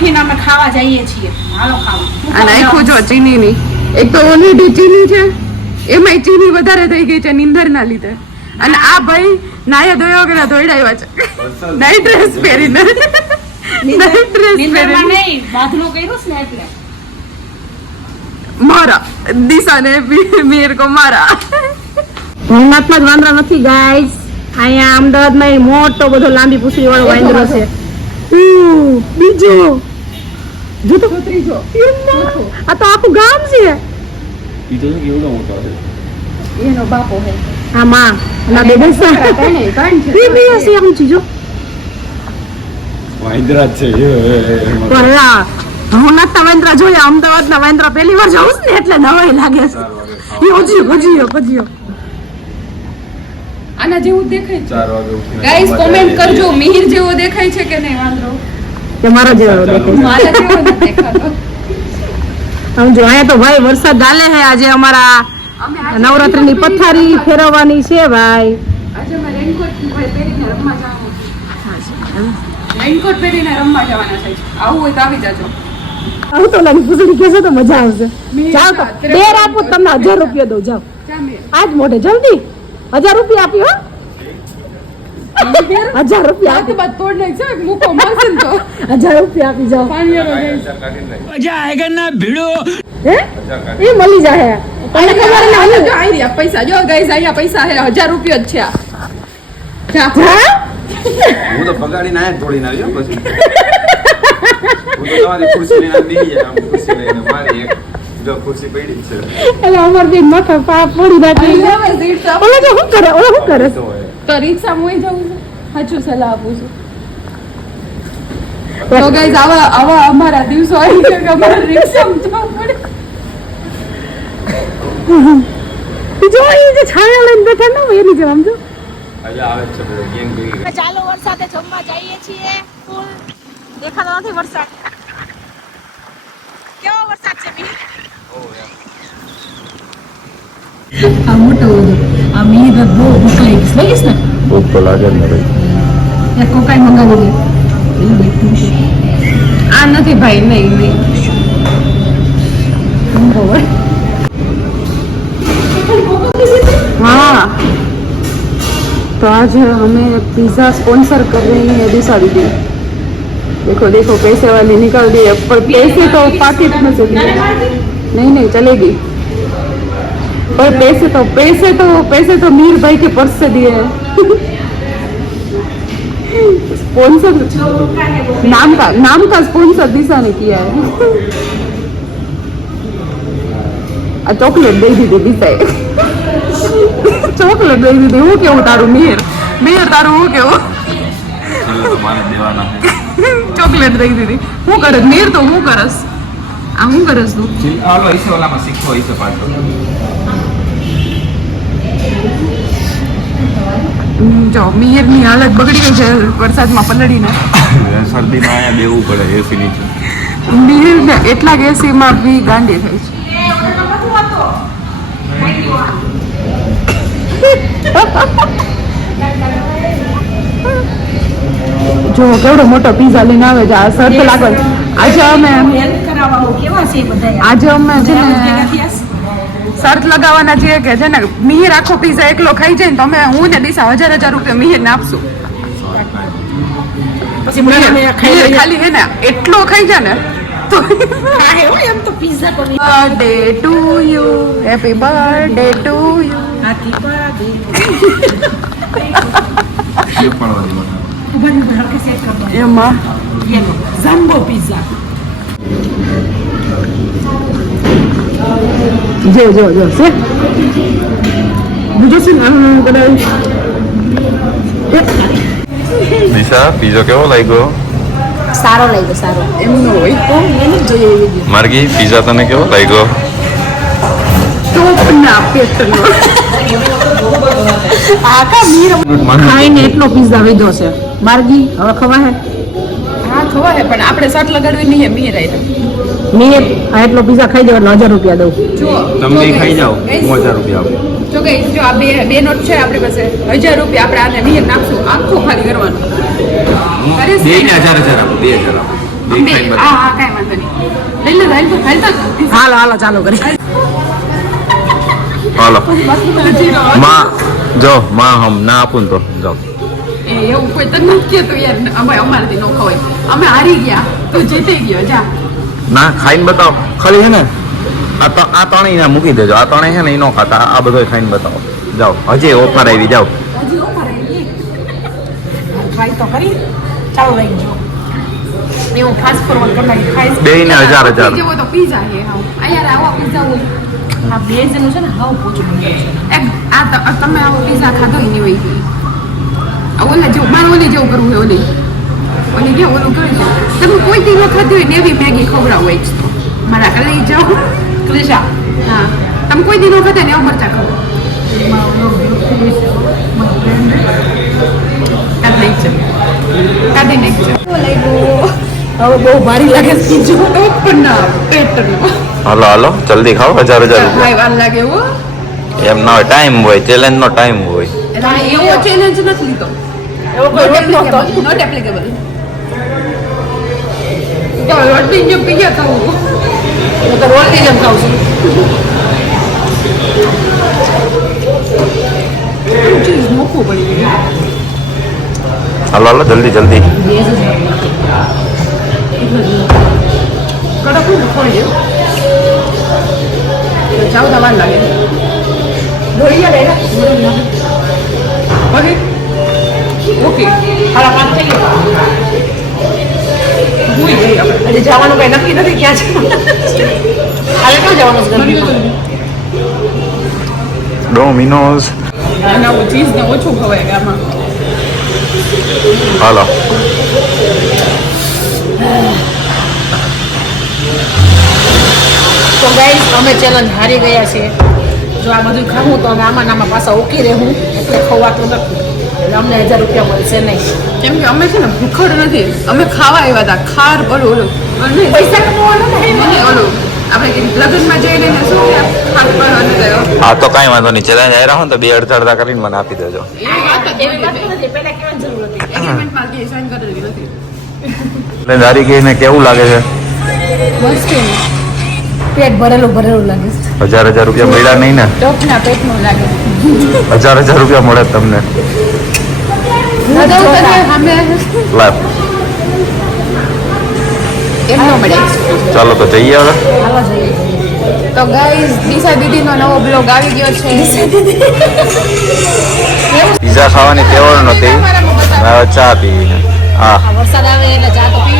ઉઠીને અમે ખાવા જઈએ છીએ. હાલો ખાવા. આ નાખ્યું જો ચીની ની. એક તો ઓલરેડી ચીની છે, એમાંય ચીની વધારે થઈ ગઈ છે નીંદર ના લીધે. અને આ ભાઈ નાયા ધોયા વગર દોડાવ્યા છે નાઈટ ડ્રેસ પહેરીને. નાઈટ ડ્રેસ નીંદરમાં નહીં, બાથનો કર્યો છે ને એટલે. મારા દિશાને મીર કો મારા. ભવનાથમાં જ વાંદરા નથી ગાઈસ. અહીંયા અમદાવાદમાં મોટો બધો લાંબી પૂછડી વાળો વાંદરો છે. બીજો જો તો ત્રીજો. આ તો આખું ગામ છે. બીજો કેવડો મોટો છે. એનો બાપો હે. હા માં ના બે બેસા બે બે હશે આમ ચીજો વાંદરા જ છે. પલ્લા ભવનાથના વાંદરા જોયા, અમદાવાદના વાંદરા પહેલી વાર જાઉં ને એટલે નવાઈ લાગે છે. ગજીયો આના જેવું દેખાય 4 વાગે ઉઠીને ગાઈસ કોમેન્ટ કરજો મિહિર જેવો દેખાય છે કે નહીં વાંદરો. કે મારો જેવો દેખાય. મારા જેવો નથી દેખાતો. આમ જો અહીંયા તો ભાઈ વરસાદ ચાલે છે. આજે અમારા નવરાત્રીની પથારી ફેરવવાની છે ભાઈ. આજે અમે રેનકોટ પહેરીને રમવા જવાનું. રેનકોટ પહેરીને રમવા જવાના છે. આવું હોય તો આવી જાજો. આવું તો લાગી પૂછડી કેસે તો મજા આવશે. જાઓ તો બે આપો તમને 1000 રૂપિયા દઉં. જાઓ આજ મોઢે જલ્દી 1000 રૂપિયા આપ્યો. 1000 રૂપિયા આપી બાદ તોડ નાખજો મૂકો મળશે ને તો 1000 રૂપિયા આપી જાઓ. મજા આएगा ना भिड़ो. હે એ મળી જાય. તમને ખબર ના હોય જો આઈ રહ્યા પૈસા જો ગાઈસ અહીંયા પૈસા હે 1000 રૂપિયા જ છે આ. જા હું તો પગાડીને આયા તોડીને આવ્યો પછી. હું તો તમારી ખુરશી લઈને આવી ગયા. આમ ખુરશી લઈને મારી એક જો ખુરશી પડી છે. એટલે અમાર બેન માથા પા પડી નાખી. ઓલો જો શું કરે તો રિક્ષા મોઈ જવું છે. સાચું સલાહ આપું છું. તો ગાઈસ આવા અમારા દિવસો આવી છે કે અમારે રિક્ષામાં જવું પડે. જો એ જે છાયા લઈને બેઠા ને એની જેમ સમજો. આજે આવે છે બધો ગેંગ ભેગી. ચાલો વરસાદે જમવા જઈએ છીએ. ફૂલ દેખાતો નથી વરસાદ. કેવો વરસાદ છે બી? આ મોટો આ મીર બહુ ભૂખ લાગી છે. લઈશ ને ભૂખ તો લાગે ને ભાઈ. એક કોકાઈ મંગાવી લે. આ નથી ભાઈ નહીં हाँ तो आज हमें पिज्जा स्पॉन्सर कर रही है दिशा दीदी. देखो देखो पैसे वाली निकल गई है पर पैसे तो पाकिट में से दिए. नहीं चलेगी पर पैसे तो मीर भाई के पर्स से दिए हैं. स्पॉन्सर नाम का स्पॉन्सर दिशा ने किया है. चॉकलेट दे दी दिशाए. ચોકલેટ દઈ દીધી. હું કેવું તારું મિહિર તારું હું કેવું તમારે દેવાના ચોકલેટ દઈ દીધી. હું કરસ મિહિર તો હું કરસ આ હું કરસ તું હાલો ઈસે ઓલામાં શીખો ઈસે પાછો. જો મિહિરની હાલત બગડી ગઈ છે વરસાદમાં પલળીને. શરદીમાં અહીંયા બેવું પડે એસી નીચે. મિહિરને એટલા એસીમાં બી ગાંડી થઈ છે. જો કેવડો મોટો પીઝા લઈને આવે છે. આ શરત લાગે આજે અમે છે ને શરત લગાવવાના છીએ કે છે ને મિહિર આખો પીઝા એકલો ખાઈ જાય ને તો અમે હું ને દિશા 1000 રૂપિયા મિહિર ને આપશું. પછી મિહિર ખાલી હે ને એટલો ખાઈ જાય ને તો એમ તો પિઝા કોની birthday to you happy birthday to you. હાથી પાડી એ પણ વધી બનાવો. એમાં જમ્બો પિઝા. જો છે બીજો છે કદાચ. દિશા પીઝો કેવો લાગ્યો? સારો લાગ્યો સારો. એમનો હોય તો એને જ જોઈએ એવી. માર્ગી પીઝા તને કેવો લાગ્યો? ટોપના પેટનો આખા મીર ખાઈને એટલો પિઝા વીધો છે. માર્ગી હવે ખવા હે હા ખવા હે પણ આપણે શર્ટ લગાડવી નહીં હે મિહિર આઈ. મીર આ એટલો પિઝા ખાઈ દેવાનો 1000 રૂપિયા દઉં. જો તમને ખાઈ જાઓ 1000 રૂપિયા આપો. જો કે જો આ બે નોટ છે આપણી પાસે 1000 રૂપિયા આપણે આને મિહિર નાખશું આખું ખાલી કરવાનું. બે ને 1000 આપો 2000 આપો ખાઈને બતાવો. હા કાંઈ વાંધો નહીં લઈ લે હાલો હાલો ચાલો કરી હાલો માં જો માં હમ ના આપું ને તો જાઓ. એવું કોઈ તને નથી કહેતું યાર અમે અમારાથી ન ખવાય અમે હારી ગયા તો જીતી ગયો જા ના ખાઈને બતાવો ખાલી હે ને આ ત્રણેય મૂકી દેજો. આ ત્રણેય છે ને એ નો ખાતા. આ બધો ખાઈને બતાવો. જાઓ હજી ઓફર આવી. જાઓ ટ્રાય તો કરી ચાલો લઈ જો એવું ફાસ્ટ ફોરવર્ડ કરનારી ખાઈશ બેયને 1000 જેવો તો પીઝા છે હા આ યાર આવા પીઝા હોય આ બેઝનું છે ને હાવ પોચું બની ગયું છે તમે આવો પીઝા ખાધો એ નહીં હોય ઓલા જેવું મારે ઓલી જેવું કરવું હોય ઓલી કેવું ઓલું કરે છે તમે કોઈ દી ન ખાધી હોય ને એવી મેગી ખવડાવો હોય જ તો મારા ઘરે લઈ જાઓ ક્લિશા હા તમે કોઈ દી ન ખાધા ને એવા મરચા ખાવ કાઢી નાખજો હવે બહુ ભારી લાગે છે બીજું તો પણ ના પેટનો હાલો હાલો જલ્દી ખાઓ. 1000 રૂપિયા. ભાઈ વાર લાગે હો એમ ના હોય. ટાઈમ હોય. ચેલેન્જ નો ટાઈમ હોય. એવો ચેલેન્જ નથી લીધો એવો કોઈ રોટ નહોતો નોટ એપ્લિકેબલ તો રોટી જો પીયા ખાવું હું તો રોટલી જેમ ખાઉં છું ચીઝ મોખું પડી ગયું હાલો હાલો જલ્દી જલ્દી. કડક હોય ને થોડી ચાવતા વાર લાગે દોડી જાય ને ઓકે ઓકે હાલા કામ થઈ ગયું ભૂઈ ગઈ આપણે હજી જવાનું કઈ નક્કી નથી ક્યાં છે હાલે ક્યાં જવાનું છે ગરમીમાં ડોમિનોઝ. અને આવું ચીઝ ને ઓછું ખવાય ગામમાં હાલો તો ગાઈસ અમે ચેલેન્જ હારી ગયા છે જો આ બધું ખાવું તો અમે આમાં નામાં પાછા ઓકી રહેવું એટલે ખવાતું નથી એટલે અમને 1000 રૂપિયા મળશે નહીં કેમ કે અમે છે ને ભૂખડ નથી અમે ખાવા આવ્યા હતા ખાર ઓલું ઓલું અને પૈસા કમાવાનો મને ઓલું આપણે કે લગ્નમાં જઈને ને શું ખાર કરવાનું થયો હા તો કાંઈ વાંધો નહીં. ચેલેન્જ આવ્યા હો ને તો 2 અડધા કરીને મને આપી દેજો. એવી વાત જ એવી વાત નથી પહેલા કેવાની જરૂર હતી એગ્રીમેન્ટમાં કે સાઈન કરેલી નથી ચેલેન્જ હારી ગઈને કેવું લાગે છે? મસ્ત પેટ ભરેલું ભરેલું લાગે છે 1000 રૂપિયા મળ્યા નહીં ને? ટોપના પેટનું લાગે 1000 રૂપિયા મળે તમને. અમે લાવ એમ ન મળે ચાલો તો જઈએ હવે. હાલો જઈએ તો ગાઈઝ દિશા દીદીનો નવો બ્લોગ આવી ગયો છે પીઝા ખાવાની ટેવ નહોતી. હવે ચા પીવી. હા વરસાદ આવે એટલે ચા તો પીવી